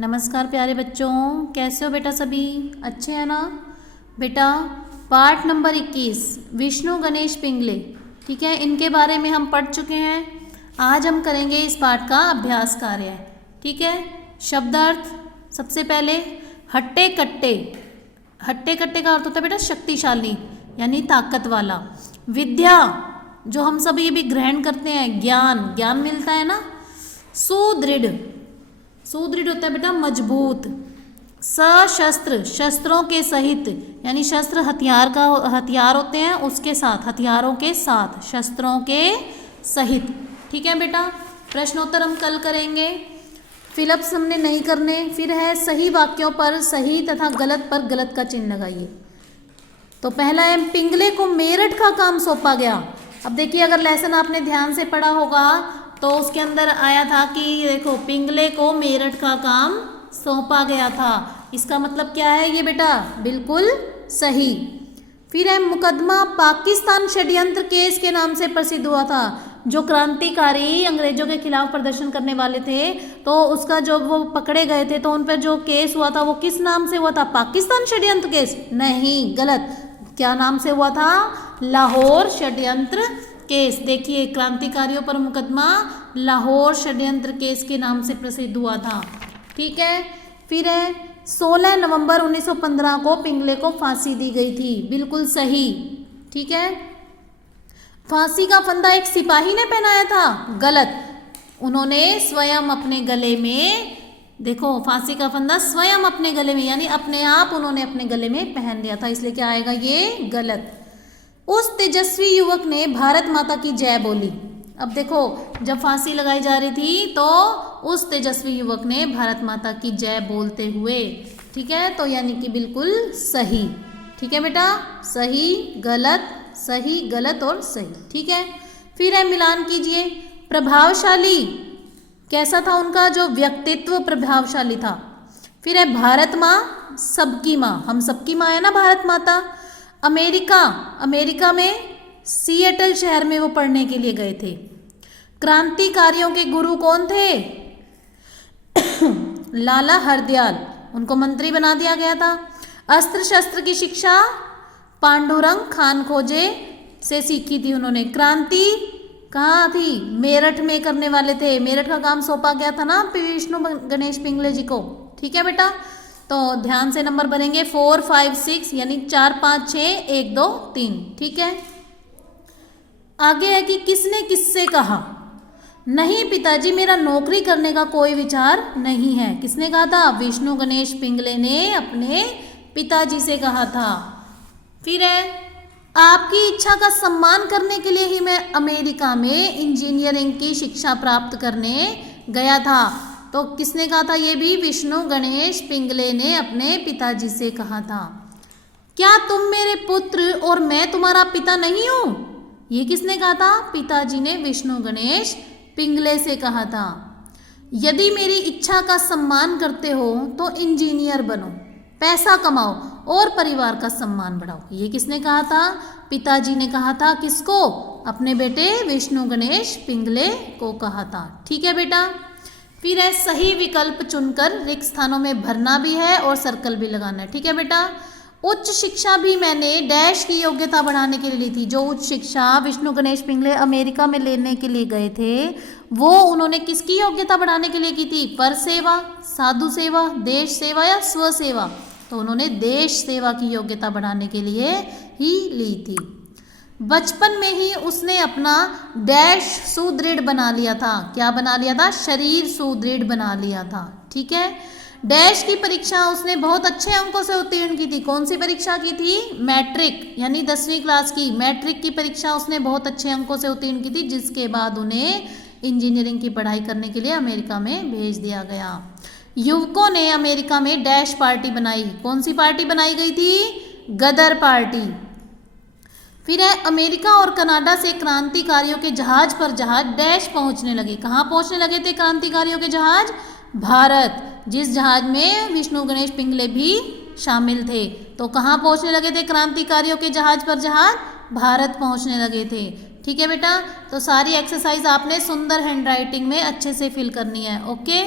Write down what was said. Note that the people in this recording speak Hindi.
नमस्कार प्यारे बच्चों, कैसे हो बेटा? सभी अच्छे हैं ना बेटा? पाठ नंबर 21 विष्णु गणेश पिंगले, ठीक है, इनके बारे में हम पढ़ चुके हैं। आज हम करेंगे इस पाठ का अभ्यास कार्य, ठीक है। शब्दार्थ सबसे पहले हट्टे कट्टे। हट्टे कट्टे का अर्थ होता है बेटा शक्तिशाली यानी ताकत वाला। विद्या जो हम सभी भी ग्रहण करते हैं, ज्ञान, ज्ञान मिलता है ना। सुदृढ़, सुदृढ़ होता है बेटा मजबूत। सशस्त्र, शस्त्रों के सहित यानी शस्त्र हथियार होते हैं उसके साथ, हथियारों के साथ, शस्त्रों के सहित, ठीक है बेटा। प्रश्नोत्तर हम कल करेंगे, फिलअप्स हमने नहीं करने। फिर है सही वाक्यों पर सही तथा गलत पर गलत का चिन्ह लगाइए। तो पहला है पिंगले को मेरठ का काम सौंपा गया। अब देखिए, अगर लेसन आपने ध्यान से पढ़ा होगा तो उसके अंदर आया था कि देखो पिंगले को मेरठ का काम सौंपा गया था। इसका मतलब क्या है ये बेटा? बिल्कुल सही। फिर है मुकदमा पाकिस्तान षड्यंत्र केस के नाम से प्रसिद्ध हुआ था। जो क्रांतिकारी अंग्रेजों के खिलाफ प्रदर्शन करने वाले थे तो उसका जो वो पकड़े गए थे तो उन पर जो केस हुआ था वो किस नाम से हुआ था? पाकिस्तान षड्यंत्र केस? नहीं, गलत। क्या नाम से हुआ था? लाहौर षड्यंत्र केस। देखिए, क्रांतिकारियों पर मुकदमा लाहौर षड्यंत्र केस के नाम से प्रसिद्ध हुआ था, ठीक है। फिर है 16 नवंबर 1915 को पिंगले को फांसी दी गई थी। बिल्कुल सही, ठीक है। फांसी का फंदा एक सिपाही ने पहनाया था? गलत। उन्होंने स्वयं अपने गले में, देखो फांसी का फंदा स्वयं अपने गले में यानी अपने आप उन्होंने अपने गले में पहन लिया था, इसलिए क्या आएगा? ये गलत। उस तेजस्वी युवक ने भारत माता की जय बोली। अब देखो, जब फांसी लगाई जा रही थी तो उस तेजस्वी युवक ने भारत माता की जय बोलते हुए, ठीक है, तो यानी कि बिल्कुल सही, ठीक है बेटा। सही गलत, सही गलत और सही, ठीक है। फिर है मिलान कीजिए। प्रभावशाली, कैसा था उनका जो व्यक्तित्व? प्रभावशाली था। फिर है भारत माँ सबकी माँ, हम सबकी माँ है ना भारत माता। अमेरिका, अमेरिका में सिएटल शहर में वो पढ़ने के लिए गए थे। क्रांतिकारियों के गुरु कौन थे? लाला हरदयाल, उनको मंत्री बना दिया गया था। अस्त्र शस्त्र की शिक्षा पांडुरंग खान खोजे से सीखी थी उन्होंने। क्रांति कहाँ थी? मेरठ में करने वाले थे। मेरठ का काम सौंपा गया था ना विष्णु गणेश पिंगले जी को, ठीक है बेटा। तो ध्यान से नंबर बनेंगे 4, 5, 6 यानी 4, 5, 6, 1, 2, 3, ठीक है। आगे है कि किसने किससे कहा? नहीं पिताजी, मेरा नौकरी करने का कोई विचार नहीं है। किसने कहा था? विष्णु गणेश पिंगले ने अपने पिताजी से कहा था। फिर है आपकी इच्छा का सम्मान करने के लिए ही मैं अमेरिका में इंजीनियरिंग की शिक्षा प्राप्त करने गया था। तो किसने कहा था? ये भी विष्णु गणेश पिंगले ने अपने पिताजी से कहा था। क्या तुम मेरे पुत्र और मैं तुम्हारा पिता नहीं हूं? ये किसने कहा था? पिताजी ने विष्णु गणेश पिंगले से कहा था। यदि मेरी इच्छा का सम्मान करते हो तो इंजीनियर बनो, पैसा कमाओ और परिवार का सम्मान बढ़ाओ। ये किसने कहा था? पिताजी ने कहा था। किसको? अपने बेटे विष्णु गणेश पिंगले को कहा था, ठीक है बेटा। फिर है सही विकल्प चुनकर रिक्त स्थानों में भरना भी है और सर्कल भी लगाना है, ठीक है बेटा। उच्च शिक्षा भी मैंने डैश की योग्यता बढ़ाने के लिए ली थी। जो उच्च शिक्षा विष्णु गणेश पिंगले अमेरिका में लेने के लिए गए थे वो उन्होंने किसकी योग्यता बढ़ाने के लिए की थी? पर सेवा, साधु सेवा, देश सेवा या स्व सेवा? तो उन्होंने देश सेवा की योग्यता बढ़ाने के लिए ही ली थी। बचपन में ही उसने अपना डैश सुदृढ़ बना लिया था। क्या बना लिया था? शरीर सुदृढ़ बना लिया था, ठीक है। डैश की परीक्षा उसने बहुत अच्छे अंकों से उत्तीर्ण की थी। कौन सी परीक्षा की थी? मैट्रिक यानी 10वीं क्लास की मैट्रिक की परीक्षा उसने बहुत अच्छे अंकों से उत्तीर्ण की थी, जिसके बाद उन्हें इंजीनियरिंग की पढ़ाई करने के लिए अमेरिका में भेज दिया गया। युवकों ने अमेरिका में डैश पार्टी बनाई। कौन सी पार्टी बनाई गई थी? गदर पार्टी। फिर है अमेरिका और कनाडा से क्रांतिकारियों के जहाज पर जहाज डैश पहुंचने लगे। कहाँ पहुंचने लगे थे क्रांतिकारियों के जहाज? भारत, जिस जहाज में विष्णु गणेश पिंगले भी शामिल थे। तो कहाँ पहुंचने लगे थे क्रांतिकारियों के जहाज पर जहाज? भारत पहुंचने लगे थे, ठीक है बेटा। तो सारी एक्सरसाइज आपने सुंदर हैंडराइटिंग में अच्छे से फिल करनी है, ओके।